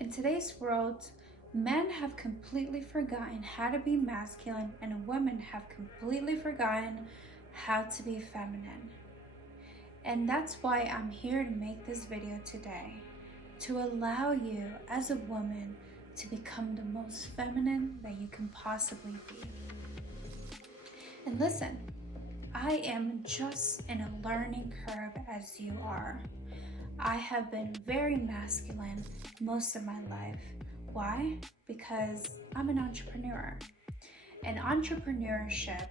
In today's world, men have completely forgotten how to be masculine and women have completely forgotten how to be feminine. And that's why I'm here to make this video today, to allow you as a woman to become the most feminine that you can possibly be. And listen, I am just in a learning curve as you are. I have been very masculine most of my life. Why? Because I'm an entrepreneur. And entrepreneurship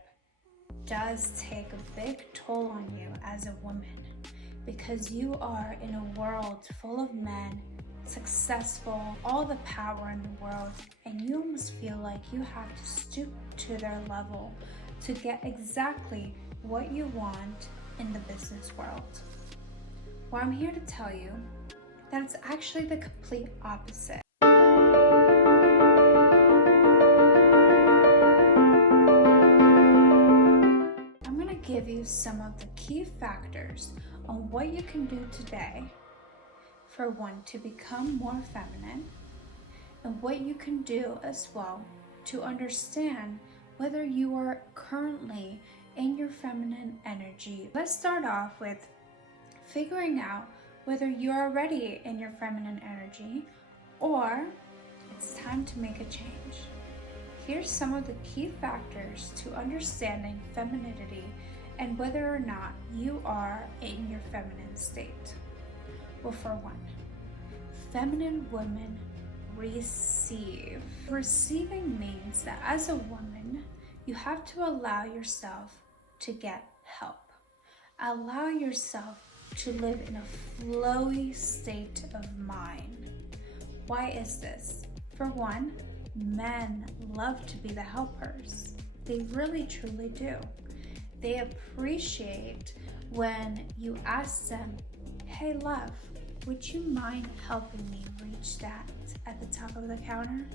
does take a big toll on you as a woman because you are in a world full of men, successful, all the power in the world, and you almost feel like you have to stoop to their level to get exactly what you want in the business world. Well, I'm here to tell you that it's actually the complete opposite. I'm going to give you some of the key factors on what you can do today for one, to become more feminine, and what you can do as well to understand whether you are currently in your feminine energy. Let's start off with figuring out whether you're already in your feminine energy or it's time to make a change. Here's some of the key factors to understanding femininity and whether or not you are in your feminine state. Well, for one, feminine women receive. Receiving means that as a woman, you have to allow yourself to get help. Allow yourself to live in a flowy state of mind. Why is this? For one, men love to be the helpers. They really truly do. They appreciate when you ask them, hey love, would you mind helping me reach that at the top of the counter?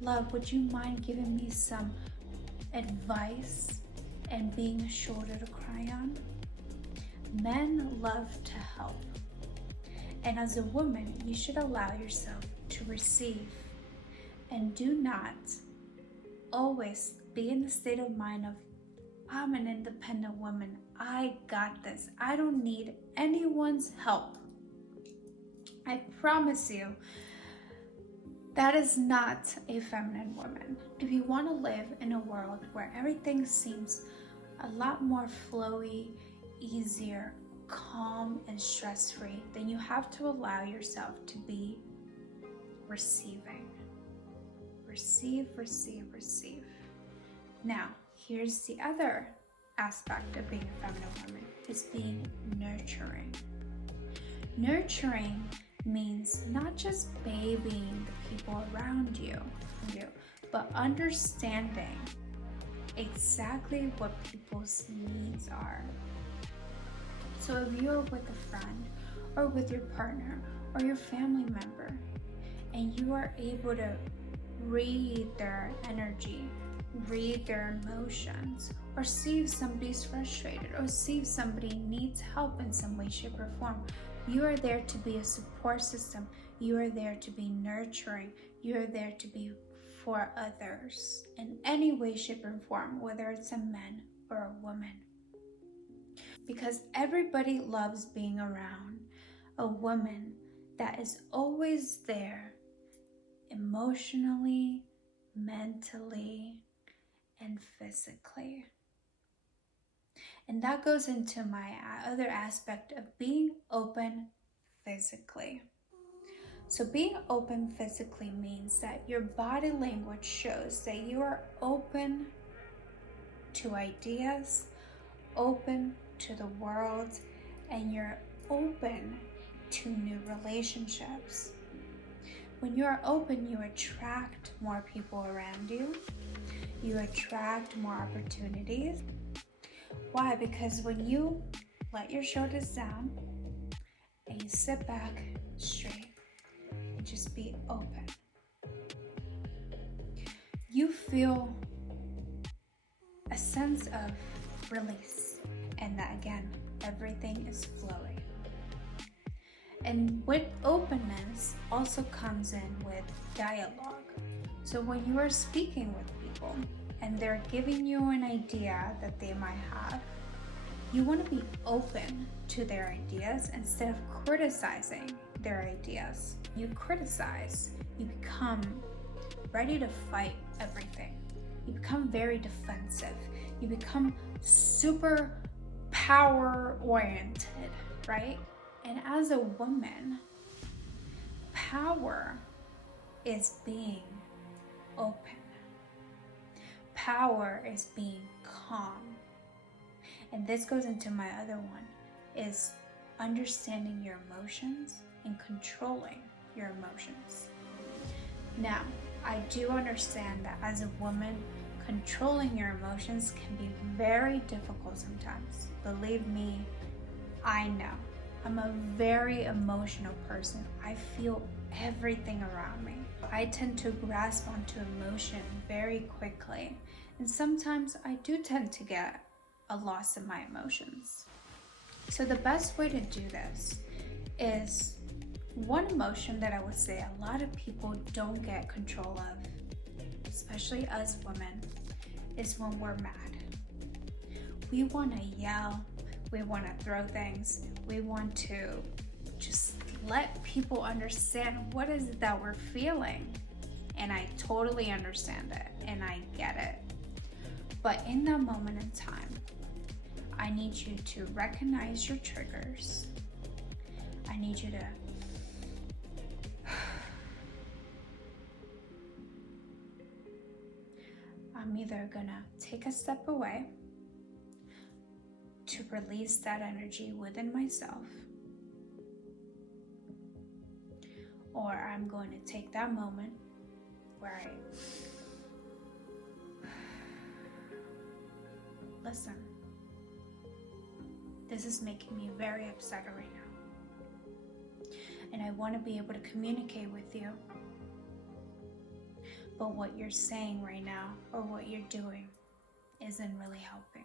Love, would you mind giving me some advice and being a shoulder to cry on? Men love to help. And as a woman, you should allow yourself to receive. And do not always be in the state of mind of, I'm an independent woman. I got this. I don't need anyone's help. I promise you, that is not a feminine woman. If you want to live in a world where everything seems a lot more flowy, easier, calm, and stress-free, then you have to allow yourself to be receiving. Receive, receive, receive. Now, here's the other aspect of being a feminine woman, is being nurturing. Nurturing means not just babying the people around you, but understanding exactly what people's needs are. So if you're with a friend or with your partner or your family member and you are able to read their energy, read their emotions, or see if somebody's frustrated, or see if somebody needs help in some way, shape, or form, you are there to be a support system. You are there to be nurturing. You are there to be for others in any way, shape, or form, whether it's a man or a woman. Because everybody loves being around a woman that is always there emotionally, mentally, and physically. And that goes into my other aspect of being open physically. So being open physically means that your body language shows that you are open to ideas, open to the world, and you're open to new relationships. When you are open, you attract more people around you. You attract more opportunities. Why? Because when you let your shoulders down and you sit back straight and just be open, you feel a sense of release, and that again, everything is flowing. And with openness also comes in with dialogue. So when you are speaking with people and they're giving you an idea that they might have, you want to be open to their ideas instead of criticizing their ideas. You criticize, you become ready to fight everything. You become very defensive. You become super power oriented, right? And as a woman, power is being open. Power is being calm. And this goes into my other one, is understanding your emotions and controlling your emotions. Now, I do understand that as a woman, controlling your emotions can be very difficult sometimes. Believe me, I know. I'm a very emotional person. I feel everything around me. I tend to grasp onto emotion very quickly. And sometimes I do tend to get a loss in my emotions. So the best way to do this is one emotion that I would say a lot of people don't get control of, especially us women, is when we're mad. We want to yell, we want to throw things, we want to just let people understand what is it that we're feeling. And I totally understand it and I get it. But in that moment in time, I need you to recognize your triggers. I need you to I'm either gonna take a step away to release that energy within myself, or I'm going to take that moment where I listen. This is making me very upset right now, and I want to be able to communicate with you. But what you're saying right now or what you're doing isn't really helping.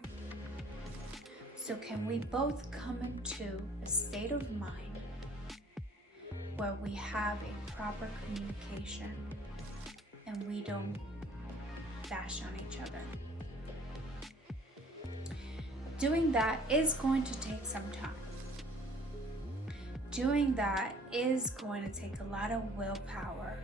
So can we both come into a state of mind where we have a proper communication and we don't bash on each other? Doing that is going to take some time. Doing that is going to take a lot of willpower.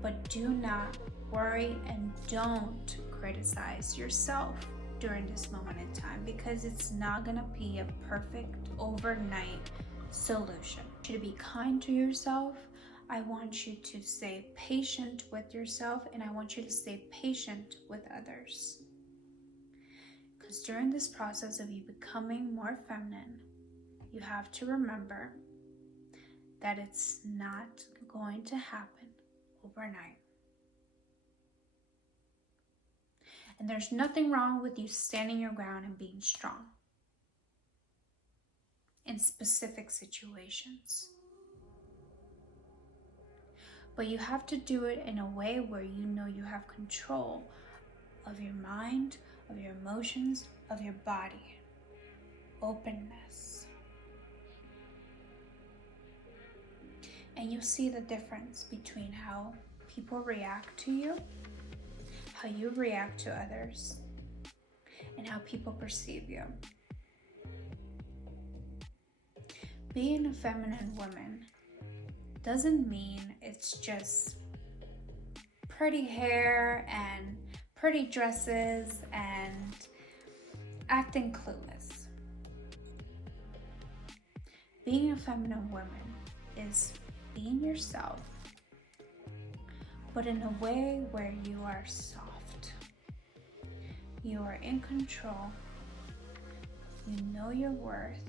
But do not worry and don't criticize yourself during this moment in time, because it's not gonna be a perfect overnight solution. I want you to be kind to yourself. I want you to stay patient with yourself, and I want you to stay patient with others. Because during this process of you becoming more feminine, you have to remember that it's not going to happen overnight. And there's nothing wrong with you standing your ground and being strong in specific situations. But you have to do it in a way where you know you have control of your mind, of your emotions, of your body. Openness. And you'll see the difference between how people react to you, how you react to others, and how people perceive you. Being a feminine woman doesn't mean it's just pretty hair and pretty dresses and acting clueless. Being a feminine woman is being yourself, but in a way where you are soft. You are in control. You know your worth.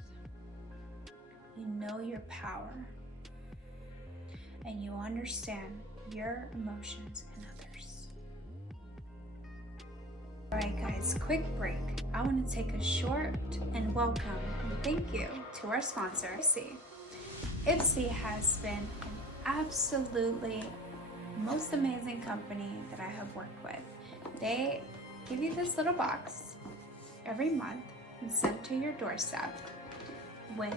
You know your power. And you understand your emotions and others. Alright guys, quick break. I want to take a short and welcome and thank you to our sponsor, Ipsy. Ipsy has been an absolutely most amazing company that I have worked with. They give you this little box every month and sent to your doorstep with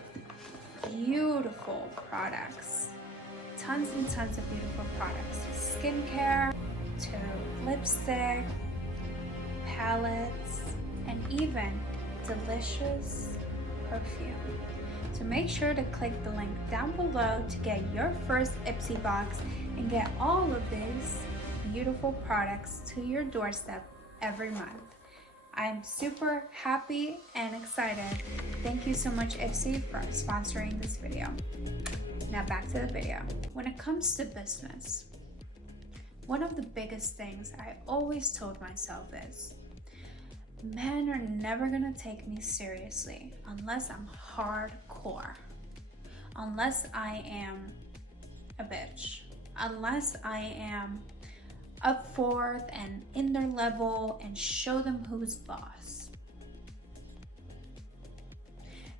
beautiful products, tons and tons of beautiful products, skincare to lipstick, palettes, and even delicious perfume. So make sure to click the link down below to get your first Ipsy box and get all of these beautiful products to your doorstep every month. I'm super happy and excited. Thank you so much, Ipsy, for sponsoring this video. Now back to the video. When it comes to business, one of the biggest things I always told myself is, men are never gonna take me seriously unless I'm hardcore, unless I am a bitch, unless I am up forth and in their level and show them who's boss.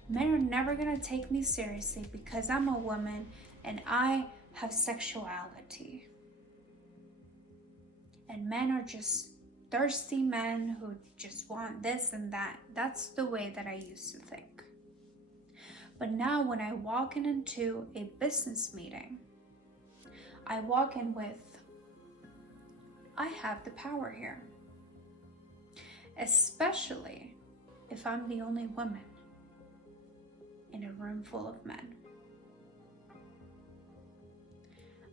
Men are never gonna take me seriously because I'm a woman and I have sexuality. And men are just thirsty men who just want this and that. That's the way that I used to think. But now when I walk into a business meeting, I walk in with, I have the power here. Especially if I'm the only woman in a room full of men.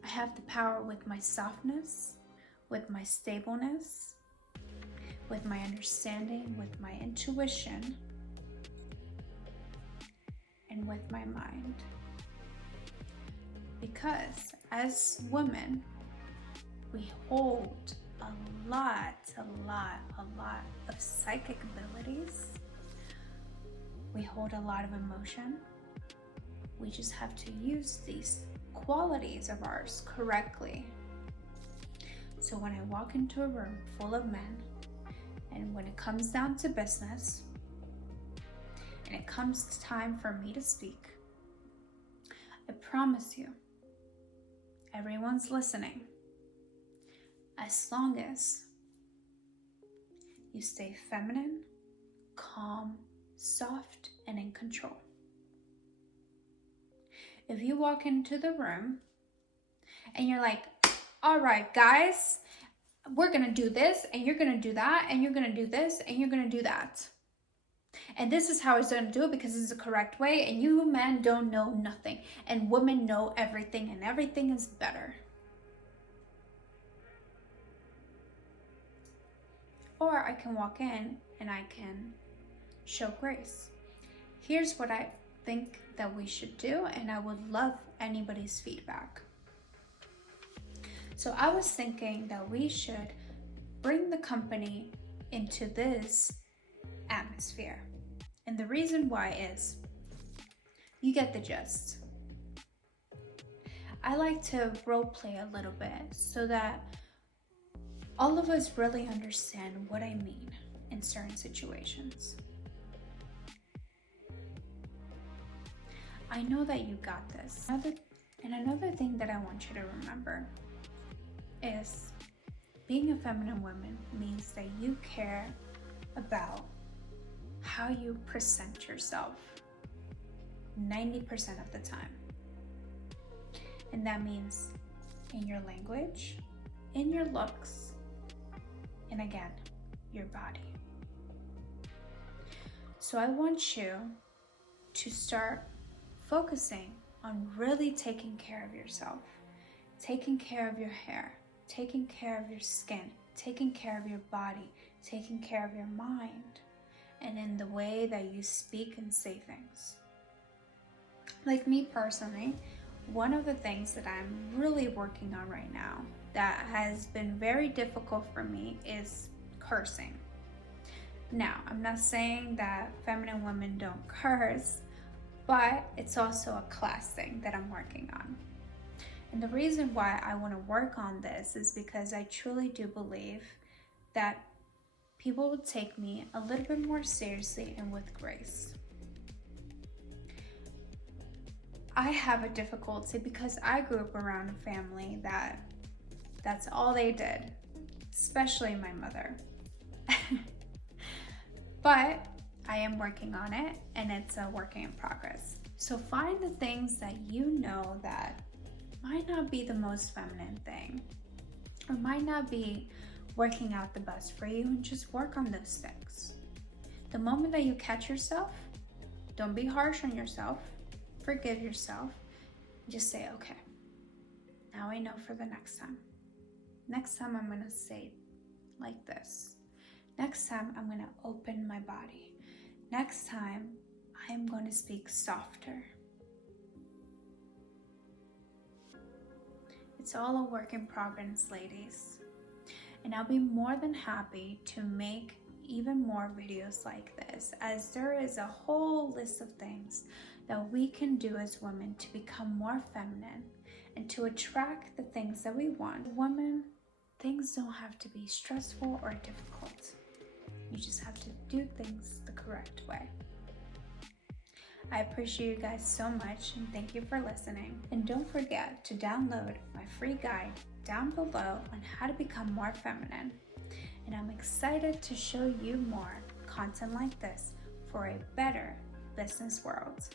I have the power with my softness, with my stableness, with my understanding, with my intuition, and with my mind. Because as women, we hold a lot of psychic abilities. We hold a lot of emotion. We just have to use these qualities of ours correctly. So when I walk into a room full of men, and when it comes down to business, and it comes time for me to speak, I promise you, everyone's listening. As long as you stay feminine, calm, soft, and in control. If you walk into the room and you're like, all right, guys, we're gonna do this, and you're gonna do that, and you're gonna do this, and you're gonna do that. And this is how it's gonna do it because this is the correct way, and you men don't know nothing, and women know everything, and everything is better. Or I can walk in and I can show grace. Here's what I think that we should do, and I would love anybody's feedback. So I was thinking that we should bring the company into this atmosphere. And the reason why is, you get the gist. I like to role play a little bit so that all of us really understand what I mean in certain situations. I know that you got this. Another thing that I want you to remember is being a feminine woman means that you care about how you present yourself 90% of the time. And that means in your language, in your looks, and again, your body. So I want you to start focusing on really taking care of yourself, taking care of your hair, taking care of your skin, taking care of your body, taking care of your mind, and in the way that you speak and say things. Like me personally, one of the things that I'm really working on right now that has been very difficult for me is cursing. Now, I'm not saying that feminine women don't curse, but it's also a class thing that I'm working on. And the reason why I want to work on this is because I truly do believe that people will take me a little bit more seriously and with grace. I have a difficulty because I grew up around a family that's all they did, especially my mother. But I am working on it, and it's a work in progress. So find the things that you know that might not be the most feminine thing, or might not be working out the best for you, and just work on those things. The moment that you catch yourself, don't be harsh on yourself, forgive yourself, just say, okay, now I know for the next time. Next time I'm gonna say like this. Next time I'm gonna open my body. Next time I am going to speak softer. It's all a work in progress, ladies. And I'll be more than happy to make even more videos like this, as there is a whole list of things that we can do as women to become more feminine and to attract the things that we want. Women, things don't have to be stressful or difficult. You just have to do things the correct way. I appreciate you guys so much, and thank you for listening. And don't forget to download my free guide down below on how to become more feminine. And I'm excited to show you more content like this for a better business world.